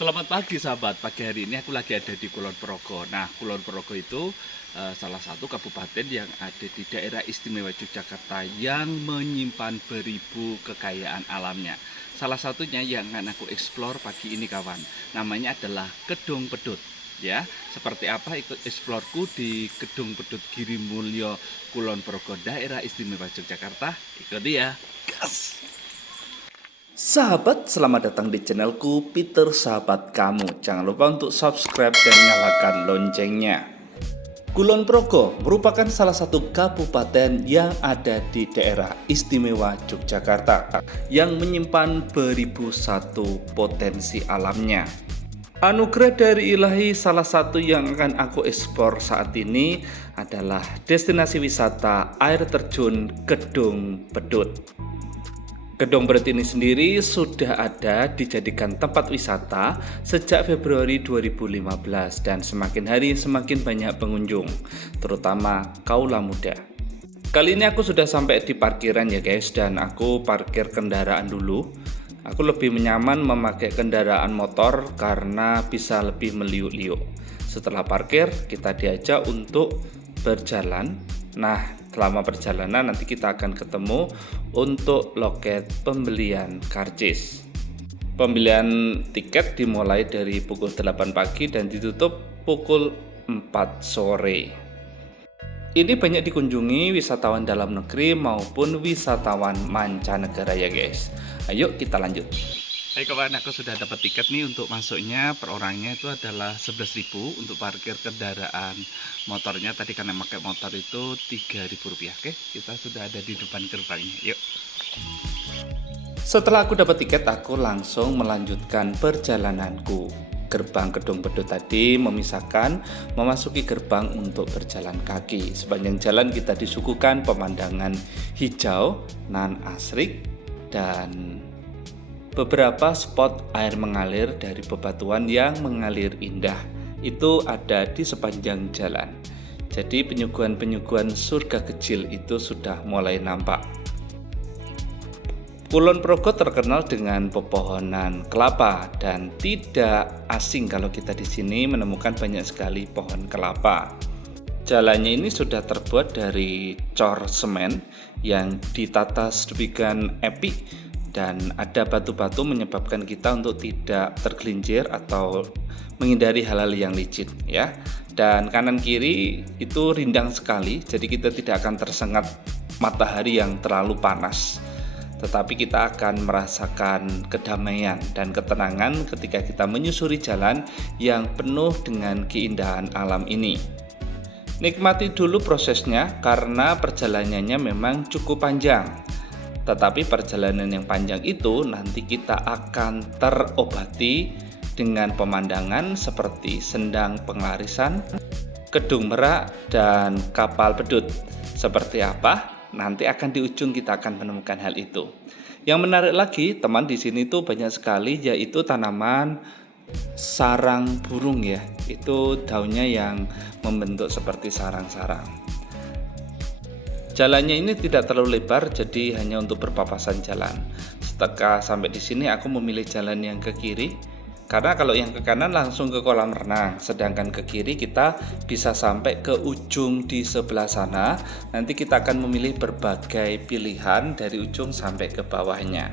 Selamat pagi sahabat, pagi hari ini aku lagi ada di Kulon Progo. Nah, Kulon Progo itu salah satu kabupaten yang ada di daerah istimewa Yogyakarta yang menyimpan beribu kekayaan alamnya. Salah satunya yang akan aku eksplor pagi ini kawan, namanya adalah Kedung Pedut. Ya, seperti apa ikut eksplorku di Kedung Pedut Girimulyo Kulon Progo daerah istimewa Yogyakarta? Ikut dia. Gas! Sahabat, selamat datang di channelku Peter Sahabat Kamu. Jangan lupa untuk subscribe dan nyalakan loncengnya. Kulon Progo merupakan salah satu kabupaten yang ada di daerah istimewa Yogyakarta yang menyimpan beribu satu potensi alamnya. Anugerah dari Ilahi, salah satu yang akan aku eksplor saat ini adalah destinasi wisata air terjun Kedung Pedut. Kedung Pedut ini sendiri sudah ada dijadikan tempat wisata sejak Februari 2015 dan semakin hari semakin banyak pengunjung, terutama kaula muda. Kali ini aku sudah sampai di parkiran ya guys, dan aku parkir kendaraan dulu. Aku lebih nyaman memakai kendaraan motor karena bisa lebih meliuk-liuk. Setelah parkir, kita diajak untuk berjalan. Nah, selama perjalanan nanti kita akan ketemu untuk loket pembelian karcis. Pembelian tiket dimulai dari pukul 8 pagi dan ditutup pukul 4 sore. Ini banyak dikunjungi wisatawan dalam negeri maupun wisatawan mancanegara ya guys. Ayo kita lanjut. Hai kawan, aku sudah dapat tiket nih untuk masuknya. Per orangnya itu adalah 11.000 untuk parkir kendaraan motornya. Tadi karena pakai motor itu Rp3.000. Oke, kita sudah ada di depan gerbangnya. Yuk. Setelah aku dapat tiket, aku langsung melanjutkan perjalananku. Gerbang Kedung Pedut tadi memisahkan memasuki gerbang untuk berjalan kaki. Sepanjang jalan kita disuguhkan pemandangan hijau, nan asrik, dan beberapa spot air mengalir dari bebatuan yang mengalir indah. Itu ada di sepanjang jalan. Jadi penyuguhan-penyuguhan surga kecil itu sudah mulai nampak. Kulon Progo terkenal dengan pepohonan kelapa dan tidak asing kalau kita di sini menemukan banyak sekali pohon kelapa. Jalannya ini sudah terbuat dari cor semen yang ditata sedemikian epik dan ada batu-batu menyebabkan kita untuk tidak tergelincir atau menghindari hal-hal yang licin ya. Dan kanan kiri itu rindang sekali, jadi kita tidak akan tersengat matahari yang terlalu panas. Tetapi kita akan merasakan kedamaian dan ketenangan ketika kita menyusuri jalan yang penuh dengan keindahan alam ini. Nikmati dulu prosesnya karena perjalanannya memang cukup panjang. Tetapi perjalanan yang panjang itu nanti kita akan terobati dengan pemandangan seperti Sendang Pengarisan, Kedung Merak, dan Kapal Pedut. Seperti apa? Nanti akan di ujung kita akan menemukan hal itu. Yang menarik lagi, teman, di sini tuh banyak sekali yaitu tanaman sarang burung ya. Itu daunnya yang membentuk seperti sarang-sarang. Jalannya ini tidak terlalu lebar, jadi hanya untuk berpapasan jalan. Setelah sampai di sini, aku memilih jalan yang ke kiri, karena kalau yang ke kanan langsung ke kolam renang, sedangkan ke kiri kita bisa sampai ke ujung di sebelah sana. Nanti kita akan memilih berbagai pilihan dari ujung sampai ke bawahnya.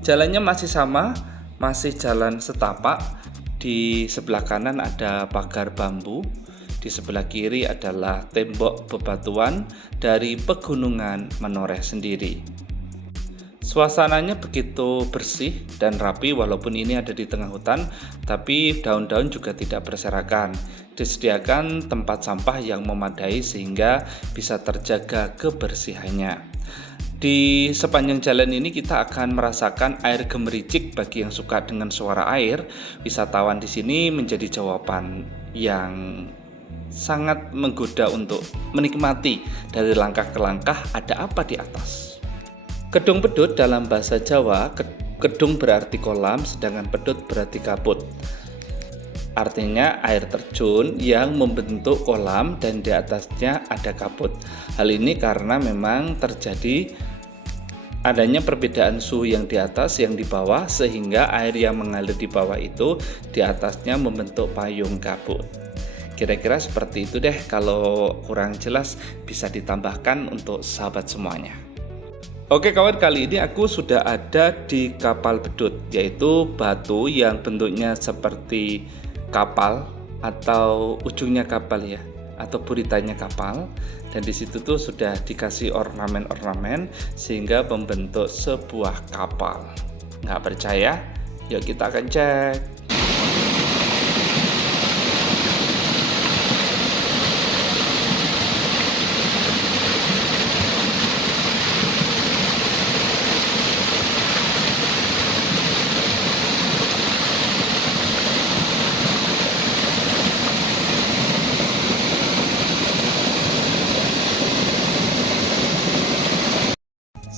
Jalannya masih sama, masih jalan setapak. Di sebelah kanan ada pagar bambu. Di sebelah kiri adalah tembok bebatuan dari pegunungan Menoreh sendiri. Suasananya begitu bersih dan rapi walaupun ini ada di tengah hutan, tapi daun-daun juga tidak berserakan. Disediakan tempat sampah yang memadai sehingga bisa terjaga kebersihannya. Di sepanjang jalan ini kita akan merasakan air gemericik. Bagi yang suka dengan suara air, wisatawan di sini menjadi jawaban yang sangat menggoda untuk menikmati dari langkah ke langkah ada apa di atas. Kedung Pedut dalam bahasa Jawa, kedung berarti kolam, sedangkan pedut berarti kabut. Artinya air terjun yang membentuk kolam dan di atasnya ada kabut. Hal ini karena memang terjadi adanya perbedaan suhu yang di atas yang di bawah, sehingga air yang mengalir di bawah itu di atasnya membentuk payung kabut. Kira-kira seperti itu deh. Kalau kurang jelas bisa ditambahkan untuk sahabat semuanya. Oke kawan, kali ini aku sudah ada di kapal bedut, yaitu batu yang bentuknya seperti kapal atau ujungnya kapal ya, atau buritanya kapal. Dan di situ tuh sudah dikasih ornamen-ornamen sehingga membentuk sebuah kapal. Nggak percaya? Yuk kita akan cek.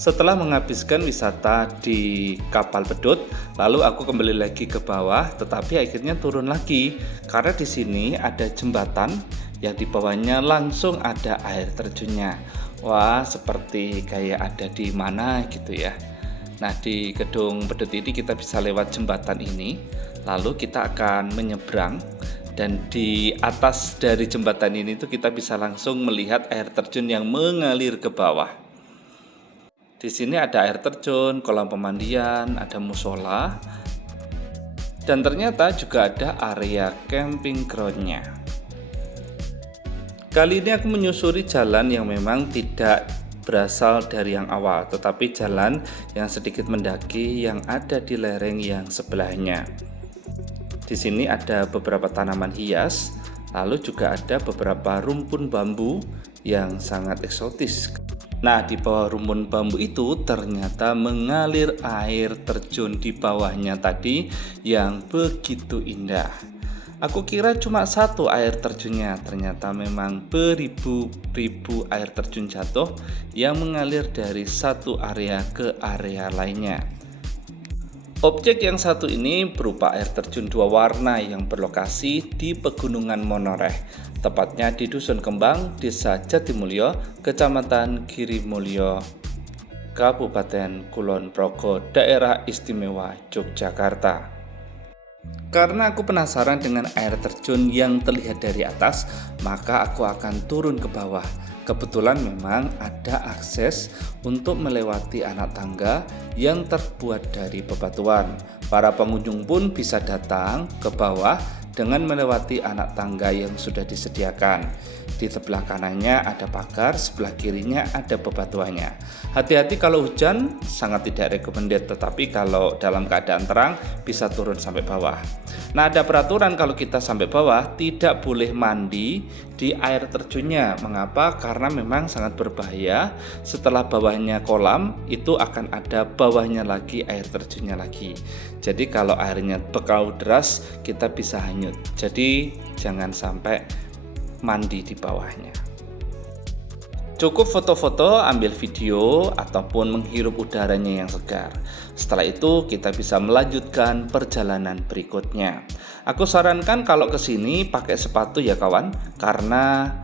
Setelah menghabiskan wisata di kapal bedut, lalu aku kembali lagi ke bawah, tetapi akhirnya turun lagi karena di sini ada jembatan yang di bawahnya langsung ada air terjunnya. Wah, seperti kayak ada di mana gitu ya. Nah, di gedung bedut ini kita bisa lewat jembatan ini, lalu kita akan menyeberang. Dan di atas dari jembatan ini tuh kita bisa langsung melihat air terjun yang mengalir ke bawah. Di sini ada air terjun, kolam pemandian, ada musola, dan ternyata juga ada area camping ground-nya. Kali ini aku menyusuri jalan yang memang tidak berasal dari yang awal, tetapi jalan yang sedikit mendaki yang ada di lereng yang sebelahnya. Di sini ada beberapa tanaman hias, lalu juga ada beberapa rumpun bambu yang sangat eksotis. Nah, di bawah rumpun bambu itu ternyata mengalir air terjun di bawahnya tadi yang begitu indah. Aku kira cuma satu air terjunnya, ternyata memang beribu-ribu air terjun jatuh yang mengalir dari satu area ke area lainnya. Objek yang satu ini berupa air terjun dua warna yang berlokasi di Pegunungan Monoreh, tepatnya di Dusun Kembang, Desa Jatimulyo, Kecamatan Girimulyo, Kabupaten Kulon Progo, Daerah Istimewa Yogyakarta. Karena aku penasaran dengan air terjun yang terlihat dari atas, maka aku akan turun ke bawah. Kebetulan memang ada akses untuk melewati anak tangga yang terbuat dari bebatuan. Para pengunjung pun bisa datang ke bawah dengan melewati anak tangga yang sudah disediakan. Di sebelah kanannya ada pagar, sebelah kirinya ada bebatuannya. Hati-hati kalau hujan, sangat tidak recommended, tetapi kalau dalam keadaan terang bisa turun sampai bawah. Nah, ada peraturan kalau kita sampai bawah tidak boleh mandi di air terjunnya. Mengapa? Karena memang sangat berbahaya. Setelah bawahnya kolam, itu akan ada bawahnya lagi air terjunnya lagi. Jadi kalau airnya bekau deras, kita bisa hanyut. Jadi jangan sampai mandi di bawahnya. Cukup foto-foto, ambil video, ataupun menghirup udaranya yang segar. Setelah itu kita bisa melanjutkan perjalanan berikutnya. Aku sarankan kalau ke sini pakai sepatu ya kawan, karena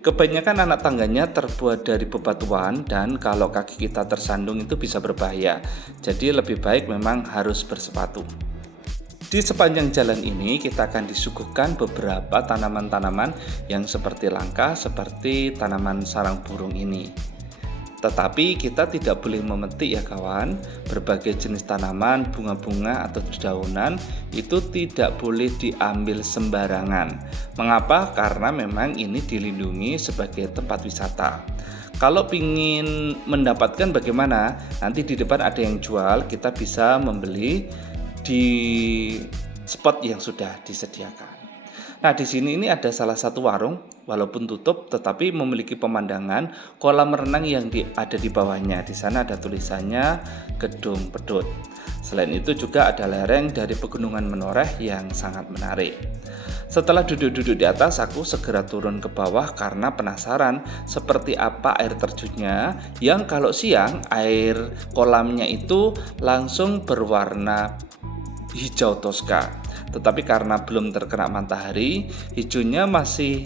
kebanyakan anak tangganya terbuat dari bebatuan dan kalau kaki kita tersandung itu bisa berbahaya. Jadi lebih baik memang harus bersepatu. Di sepanjang jalan ini kita akan disuguhkan beberapa tanaman-tanaman yang seperti langka, seperti tanaman sarang burung ini. Tetapi kita tidak boleh memetik ya kawan. Berbagai jenis tanaman, bunga-bunga atau dedaunan itu tidak boleh diambil sembarangan. Mengapa? Karena memang ini dilindungi sebagai tempat wisata. Kalau ingin mendapatkan bagaimana? Nanti di depan ada yang jual, kita bisa membeli di spot yang sudah disediakan. Nah, di sini ini ada salah satu warung, walaupun tutup, tetapi memiliki pemandangan kolam renang yang ada di bawahnya. Di sana ada tulisannya Gedung Bedut. Selain itu juga ada lereng dari Pegunungan Menoreh yang sangat menarik. Setelah duduk-duduk di atas, aku segera turun ke bawah karena penasaran seperti apa air terjunnya yang kalau siang air kolamnya itu langsung berwarna hijau toska, tetapi karena belum terkena matahari, hijaunya masih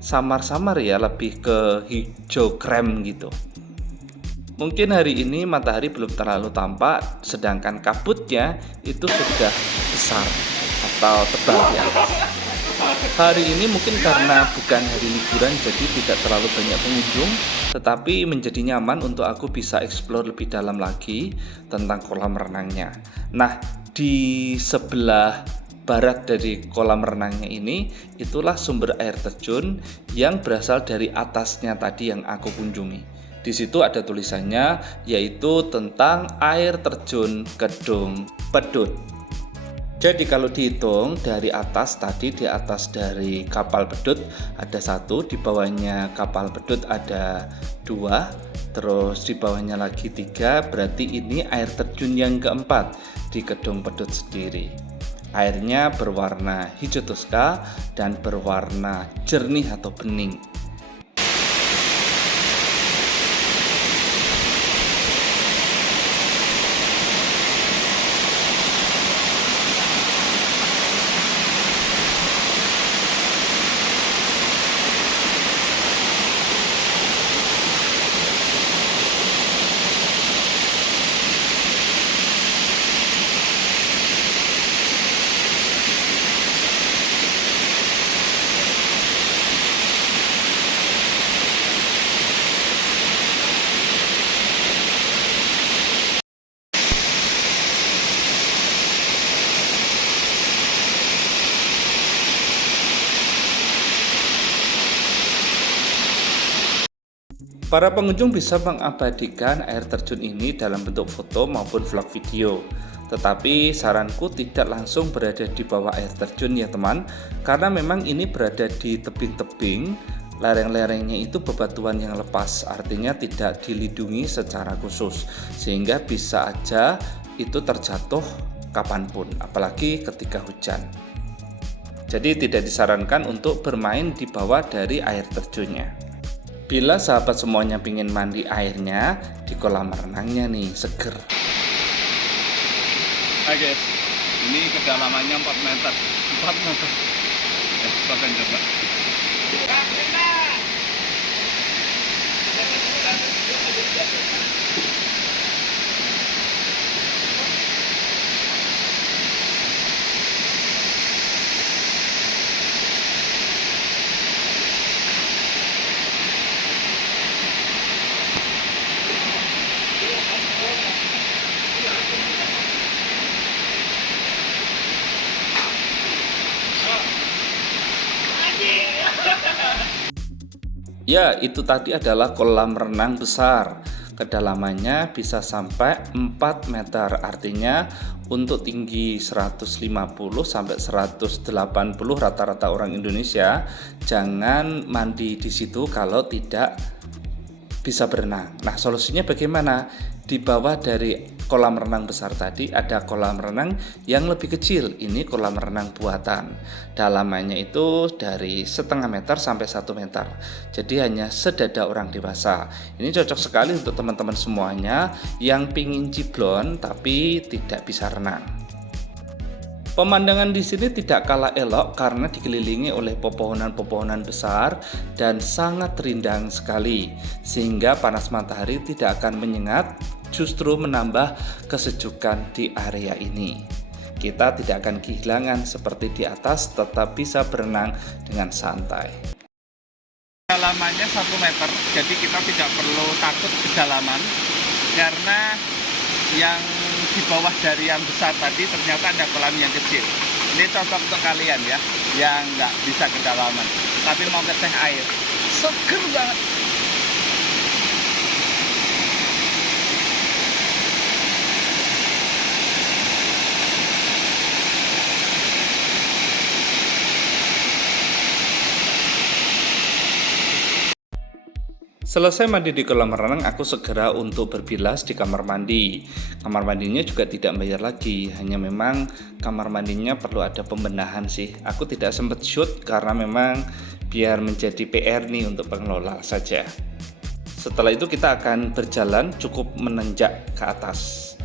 samar-samar ya, lebih ke hijau krem gitu. Mungkin hari ini matahari belum terlalu tampak, sedangkan kabutnya itu sudah besar atau tebal di atas. Hari ini mungkin karena bukan hari liburan jadi tidak terlalu banyak pengunjung, tetapi menjadi nyaman untuk aku bisa explore lebih dalam lagi tentang kolam renangnya. Nah, di sebelah barat dari kolam renangnya ini, itulah sumber air terjun yang berasal dari atasnya tadi yang aku kunjungi. Di situ ada tulisannya yaitu tentang air terjun Kedung Pedut. Jadi kalau dihitung dari atas tadi, di atas dari kapal bedut ada 1, di bawahnya kapal bedut ada 2, terus di bawahnya lagi 3, berarti ini air terjun yang keempat di Kedung Pedut sendiri. Airnya berwarna hijau toska dan berwarna jernih atau bening. Para pengunjung bisa mengabadikan air terjun ini dalam bentuk foto maupun vlog video. Tetapi saranku tidak langsung berada di bawah air terjun ya teman, karena memang ini berada di tebing-tebing, lereng-lerengnya itu bebatuan yang lepas, artinya tidak dilindungi secara khusus, sehingga bisa aja itu terjatuh kapanpun, apalagi ketika hujan. Jadi tidak disarankan untuk bermain di bawah dari air terjunnya. Bila sahabat semuanya ingin mandi airnya di kolam renangnya nih, seger. Hai guys, ini kedalamannya 4 meter. 4 meter. Ya, coba coba. Ya, itu tadi adalah kolam renang besar. Kedalamannya bisa sampai 4 meter. Artinya untuk tinggi 150 sampai 180 rata-rata orang Indonesia, jangan mandi di situ kalau tidak bisa berenang. Nah, solusinya bagaimana? Di bawah dari kolam renang besar tadi ada kolam renang yang lebih kecil. Ini kolam renang buatan. Dalamannya itu dari setengah meter sampai 1 meter. Jadi hanya sedada orang dewasa. Ini cocok sekali untuk teman-teman semuanya yang pingin ciblon tapi tidak bisa renang. Pemandangan di sini tidak kalah elok karena dikelilingi oleh pepohonan-pepohonan besar dan sangat rindang sekali, sehingga panas matahari tidak akan menyengat, justru menambah kesejukan di area ini. Kita tidak akan kehilangan seperti di atas, tetap bisa berenang dengan santai. Kedalamannya 1 meter, jadi kita tidak perlu takut kedalaman karena yang di bawah dari yang besar tadi ternyata ada kolam yang kecil. Ini cocok untuk kalian ya yang nggak bisa kedalaman tapi mau keteh air, seger banget. Selesai mandi di kolam renang, aku segera untuk berbilas di kamar mandi. Kamar mandinya juga tidak bayar lagi, hanya memang kamar mandinya perlu ada pembenahan sih. Aku tidak sempat shoot karena memang biar menjadi PR nih untuk pengelola saja. Setelah itu kita akan berjalan cukup menanjak ke atas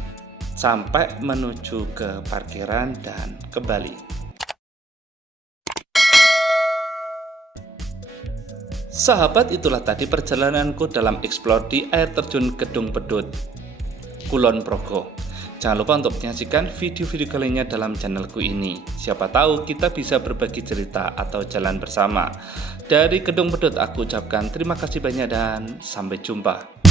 sampai menuju ke parkiran dan kembali. Sahabat, itulah tadi perjalananku dalam eksplor di air terjun Gedung Pedut, Kulon Progo. Jangan lupa untuk menyaksikan video-video lainnya dalam channelku ini. Siapa tahu kita bisa berbagi cerita atau jalan bersama. Dari Gedung Pedut aku ucapkan terima kasih banyak dan sampai jumpa.